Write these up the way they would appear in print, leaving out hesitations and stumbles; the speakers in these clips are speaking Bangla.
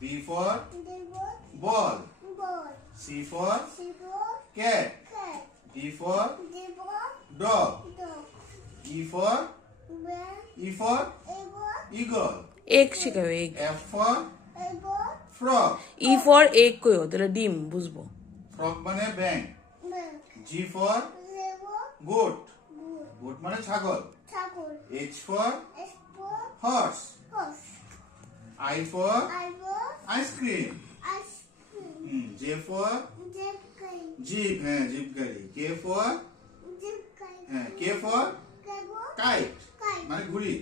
B for ball. C for cat. D for dog. E for eagle. Egg শেখাবে egg. F for frog. E for egg কইও তাহলে ডিম বুঝবো। Frog মানে ব্যাঙ। G for goat. Goat মানে ছাগল। H for horse. I for ice cream. J for jeep. হ্যাঁ জিপ গাড়ি। K for kite মানে ঘুড়ি।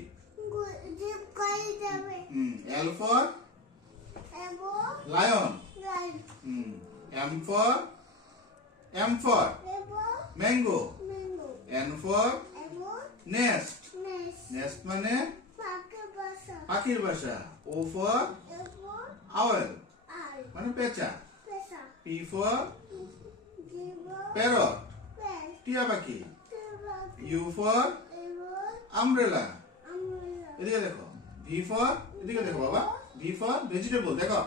L for lion. M for mango. N for nest. Nest মানে পাখির বাসা। O for owl মানে পেঁচা। P for parrot টিয়া পাখি। U for umbrella এদিকে দেখো। V for এদিকে দেখো বাবা। V for vegetable দেখো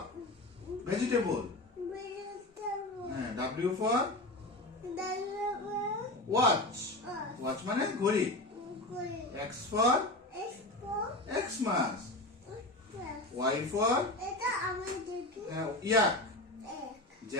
vegetable। হ্যাঁ W for watch. Watch মানে ঘড়ি। X for Xmas. Y for yak. Z